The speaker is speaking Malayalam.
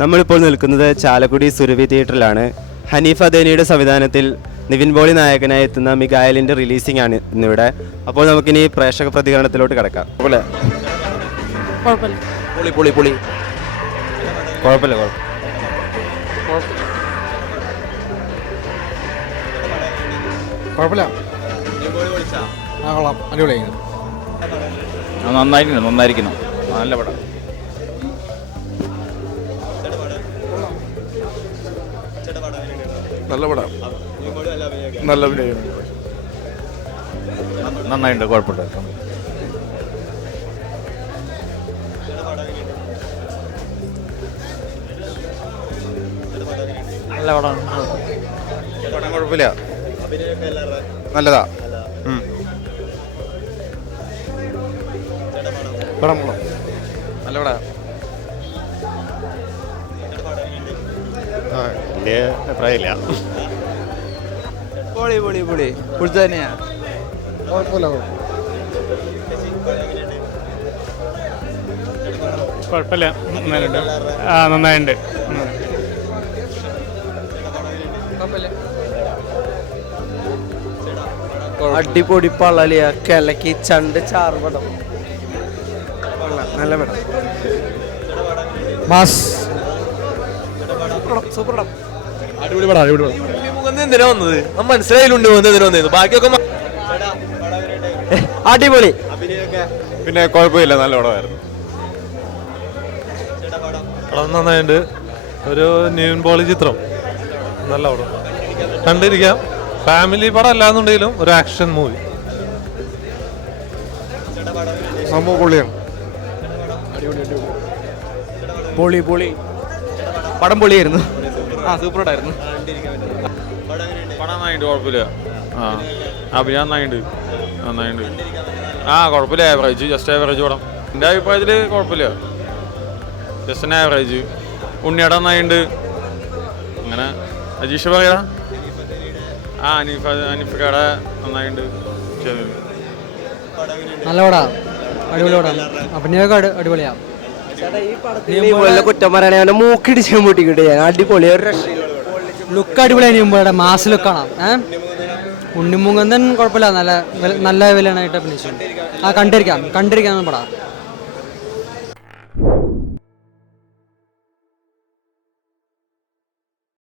നമ്മളിപ്പോൾ നിൽക്കുന്നത് ചാലക്കുടി സുരവി തിയേറ്ററിലാണ്. ഹനീഫ ദേനിയുടെ സംവിധാനത്തിൽ നിവിൻ പോളി നായകനായി എത്തുന്ന മിഗായലിന്റെ റിലീസിംഗ് ആണ് ഇന്നിവിടെ. അപ്പോൾ നമുക്കിനി പ്രേക്ഷക പ്രതികരണത്തിലോട്ട് കിടക്കാം. നന്നായിരിക്കുന്നു പൊളി പൊളി പൊളി. കുഴപ്പമില്ല കുഴപ്പമില്ല. കുഴപ്പമില്ല. ആ കൊള്ളാം. അടിപൊളിയായിരുന്നു നന്നായിരിക്കണം നന്നായിരിക്കണം നല്ല പടം. നല്ല പടം. നല്ല അഭിനയം. നന്നായിട്ടുണ്ട് കുഴപ്പമില്ല. നല്ല പടമാണ് പടം കുഴപ്പമില്ല. നല്ലതാ. നല്ലവടാ പടം കൊള്ളാം. നല്ല പടം. വലിയ അഭിപ്രായമില്ല പൊളി പൊളി പൊളി. പുഴുത്ത തന്നെയാ. കുഴപ്പമില്ല കുഴപ്പമില്ല. നന്നായിട്ടുണ്ട്. ആ നന്നായിട്ടുണ്ട്. അടിപൊടി പള്ളലിയ. കിളക്കി ചണ്ട് ചാറുപടം നല്ല പടം. മാസ്. സൂപ്പർ പടം അടിപൊളി പടം അടിപൊളി പടം. എന്തിനാ വന്നത്? ആ മനസ്സിലായില്ലുണ്ട് എന്തിനാ വന്നത്. ബാക്കിയൊക്കെ അടിപൊളി. പിന്നെ കുഴപ്പമില്ല നല്ല പടമായിരുന്നു. പടം നന്നായിട്ടുണ്ട്. ഒരു ന്യൂൻ പോളി ചിത്രം. നല്ല പടം. കണ്ടിരിക്കാം. ഫാമിലി പടം അല്ലാന്നുണ്ടെങ്കിലും ഒരു ആക്ഷൻ മൂവി. സംഭവം പൊള്ളിയാണ് പൊളി പൊളി. പടം പൊളിയായിരുന്നു. ആ സൂപ്പർ പടായിരുന്നു പടം നന്നായിട്ട് കുഴപ്പമില്ല ആ അഭിനയം നന്നായിട്ടുണ്ട്. നന്നായിട്ടുണ്ട്. ആ കുഴപ്പമില്ല ആവറേജ് ജസ്റ്റ് ആവറേജ് പടം. എന്റെ അഭിപ്രായത്തിൽ കുഴപ്പമില്ല. ജസ്റ്റ് an ആവറേജ് ഉണ്ണിയട നന്നായിട്ടുണ്ട്. അങ്ങനെ അജീഷ് പറയാ ആ അനീഫ അനീഫക്കയുടെ നന്നായിട്ടുണ്ട്. നല്ല പടാ. അടിപൊളി പടാ. അഭിനയൊക്കെ അടി- അടിപൊളിയാ നീ കുറ്റം പറയണേ അവനെ മൂക്കിടിച്ച് മുട്ടിക്കിട്ട് ഞാൻ അടിപൊളി ഒരു രക്ഷയില്ല. ലുക്ക് അടിപൊളിയാണ് നിമ്പോടെ മാസ് ലുക്കാണ് ഏ? ഉണ്ണിമുങ്ങന്തൻ കുഴപ്പമില്ല നല്ല നല്ല വിലനായിട്ട് അഭിനയിച്ചു ആ കണ്ടിരിക്കാം കണ്ടിരിക്കാം പടാ.